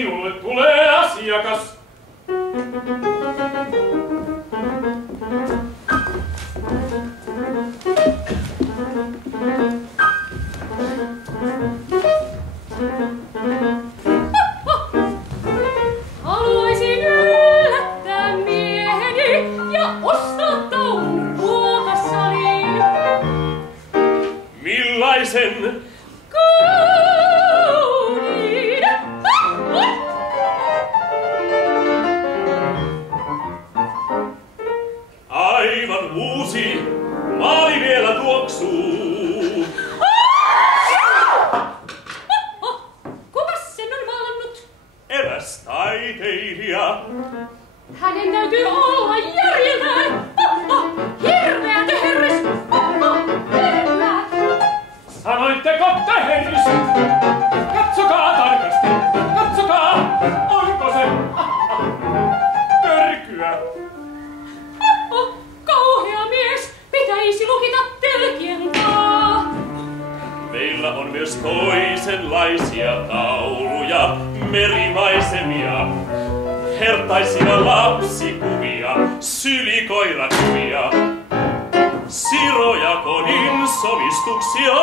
sinulle tulee asiakas. Haluaisin yllättää mieheni ja ostaa taulun ruokasaliin. Millaisen? Kauniin! Aivan uusi, maali vielä tuoksuu. Kukas sen on vaalannut? Eräs taiteilija. Hänen täytyy olla järjellään! Hirveä töherrys! Hirveä! Sanoitteko töherrys? Katsokaa tarkasti, katsokaa, onko se törkyä? Kauhea mies, pitäisi lukita telkien taa. Meillä on myös toisenlaisia tauluja, merimaisemia, hertaisia lapsikuvia, sylikoirakuvia, Siro ja Konin sovistuksia.